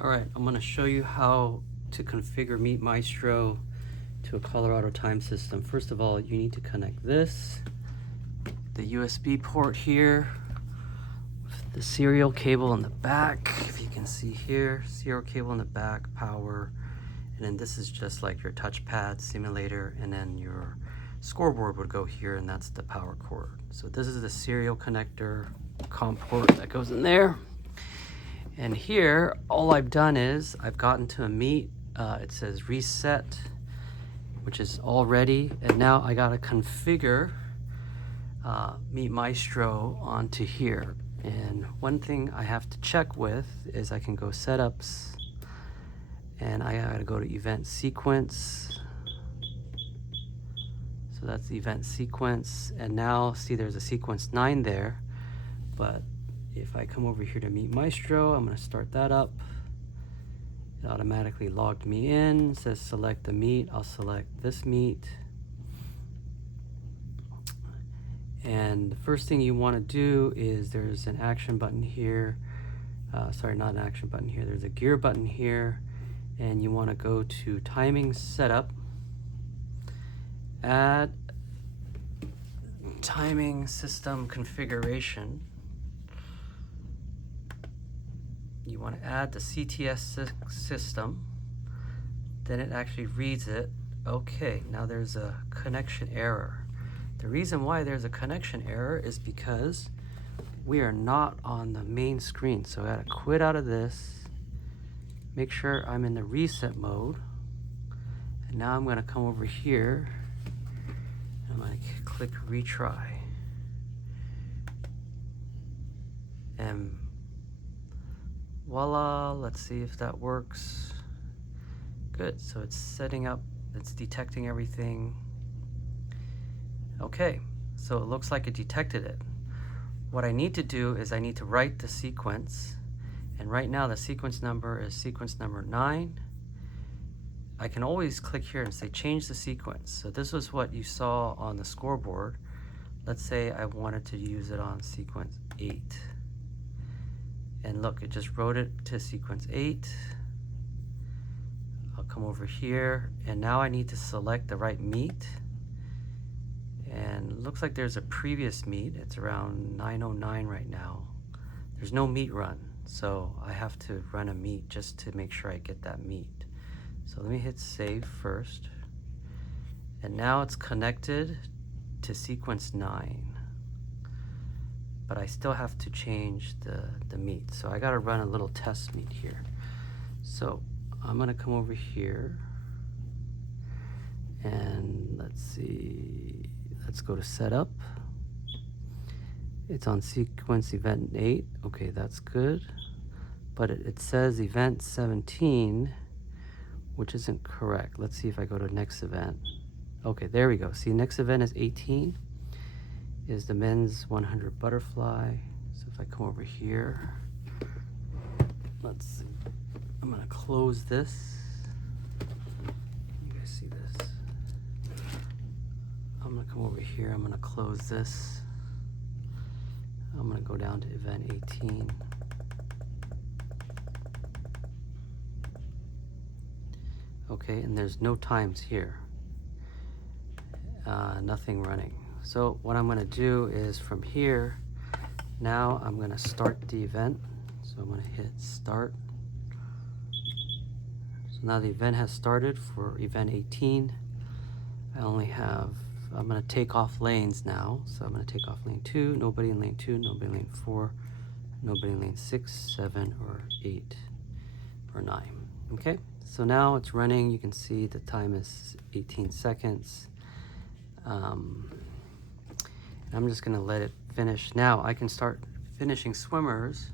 All right, I'm going to show you how to configure Meet Maestro to a Colorado time system. First of all, you need to connect this, the USB port here, the serial cable in the back, if you can see here, serial cable in the back, power, and then this is just like your touchpad simulator, and then your scoreboard would go here, and that's the power cord. So this is the serial connector COM port that goes in there. And here, all I've done is I've gotten to a Meet. It says reset, which is all ready. And now I gotta configure Meet Maestro onto here. And one thing I have to check with is I can go setups, and I gotta go to event sequence. So that's the event sequence. And now see there's a sequence 9 there, but if I come over here to Meet Maestro, I'm going to start that up. It automatically logged me in. It says select the meet. I'll select this meet. And the first thing you want to do is there's an action button here. Sorry, not an action button here. There's a gear button here. And you want to go to timing setup. Add timing system configuration. You want to add the CTS6 system, then it actually reads it. Okay, now there's a connection error. The reason why there's a connection error is because we are not on the main screen. So I gotta quit out of this, make sure I'm in the reset mode, and now I'm gonna come over here, I'm gonna click retry. And voila, let's see if that works. Good, so it's setting up, it's detecting everything. Okay, so it looks like it detected it. What I need to do is I need to write the sequence, and right now the sequence number is sequence number 9. I can always click here and say change the sequence. So this was what you saw on the scoreboard. Let's say I wanted to use it on sequence 8. And look, it just wrote it to sequence 8. I'll come over here, and now I need to select the right meet. And it looks like there's a previous meet. It's around 9:09 right now. There's no meet run, so I have to run a meet just to make sure I get that meet. So let me hit save first. And now it's connected to sequence 9. But I still have to change the meet. So I gotta run a little test meet here. So I'm gonna come over here, and let's see, let's go to setup. It's on sequence event 8. Okay, that's good. But it says event 17, which isn't correct. Let's see if I go to next event. Okay, there we go. See, next event is 18. Is the men's 100 butterfly. So if I come over here, let's see. I'm gonna close this. You guys see this? I'm gonna come over here. I'm gonna close this. I'm gonna go down to event 18. Okay, and there's no times here. Nothing running. So what I'm going to do is from here, now I'm going to start the event. So I'm going to hit start. So now the event has started for event 18. I'm going to take off lanes now. So I'm going to take off lane 2, nobody in lane 2, nobody in lane 4, nobody in lane 6, 7, or 8, or 9. Okay, so now it's running. You can see the time is 18 seconds. I'm just gonna let it finish. Now I can start finishing swimmers.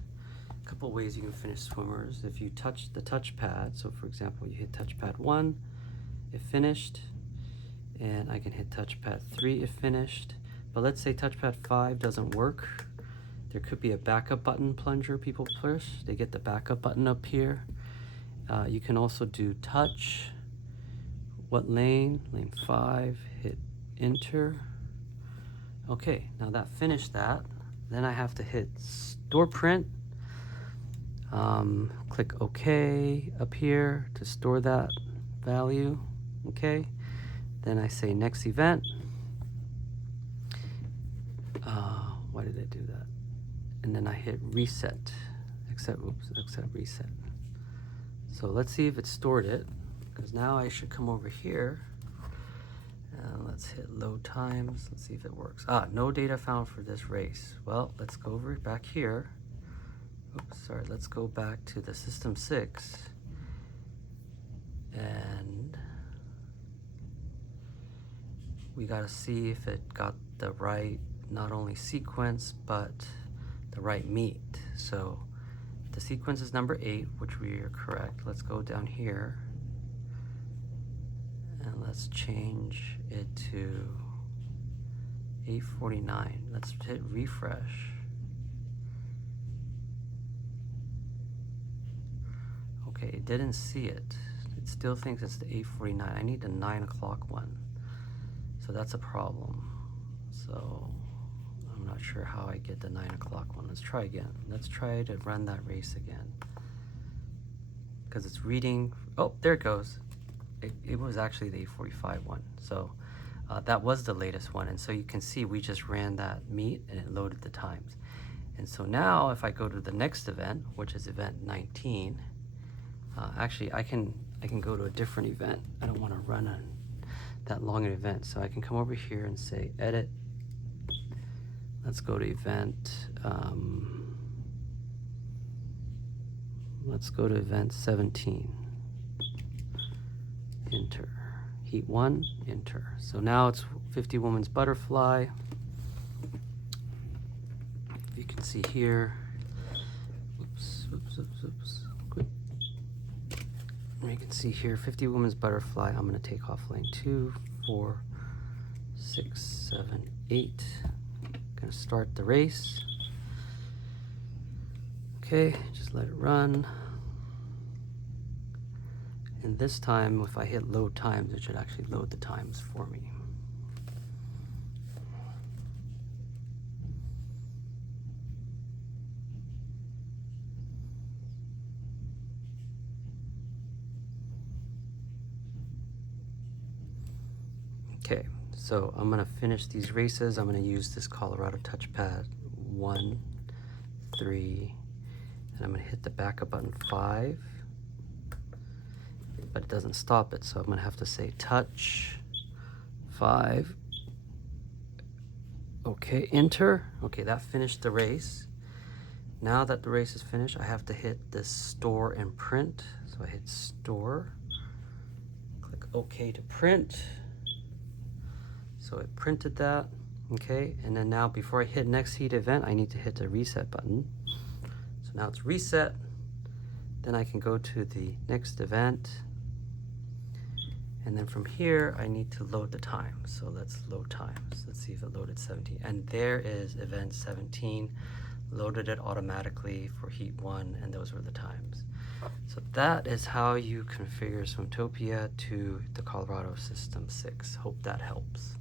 A couple ways you can finish swimmers. If you touch the touchpad, so for example, you hit touchpad 1, it finished, and I can hit touchpad 3, it finished. But let's say touchpad 5 doesn't work. There could be a backup button plunger people push. They get the backup button up here. You can also do touch. What lane? Lane 5, hit enter. Okay, now that finished that. Then I have to hit store print. Click OK up here to store that value. Okay, then I say next event. Why did I do that? And then I hit reset, accept reset. So let's see if it stored it, because now I should come over here and let's hit load times. Let's see if it works. No data found for this race. Well, let's go over back here. Oops, sorry, let's go back to the System 6 and we gotta see if it got the right, not only sequence, but the right meet. So the sequence is number 8, which we are correct. Let's go down here and let's change it to 849. Let's hit refresh. Okay, it didn't see it. It still thinks it's the 849. I need the 9 o'clock one. So that's a problem. So I'm not sure how I get the 9 o'clock one. Let's try again. Let's try to run that race again. Because it's reading, oh, there it goes. It was actually the 845 one. So that was the latest one. And so you can see we just ran that meet and it loaded the times. And so now if I go to the next event, which is event 19, actually I can go to a different event. I don't want to run that long an event. So I can come over here and say edit. Let's go to event, let's go to event 17. Enter. Heat 1, enter. So now it's 50 Women's Butterfly. You can see here. Oops. Quick. You can see here 50 Women's Butterfly. I'm going to take off lane 2, 4, 6, 7, 8. Going to start the race. Okay, just let it run. And this time, if I hit load times, it should actually load the times for me. Okay, so I'm gonna finish these races. I'm gonna use this Colorado touchpad 1, 3, and I'm gonna hit the backup button 5. But it doesn't stop it, so I'm gonna have to say touch 5. Okay, enter. Okay, that finished the race. Now that the race is finished, I have to hit this store and print. So I hit store, click OK to print. So it printed that, okay? And then now before I hit next heat event, I need to hit the reset button. So now it's reset. Then I can go to the next event. And then from here, I need to load the time. So let's load times. Let's see if it loaded 17. And there is event 17, loaded it automatically for heat 1, and those were the times. So that is how you configure Swimtopia to the Colorado System 6. Hope that helps.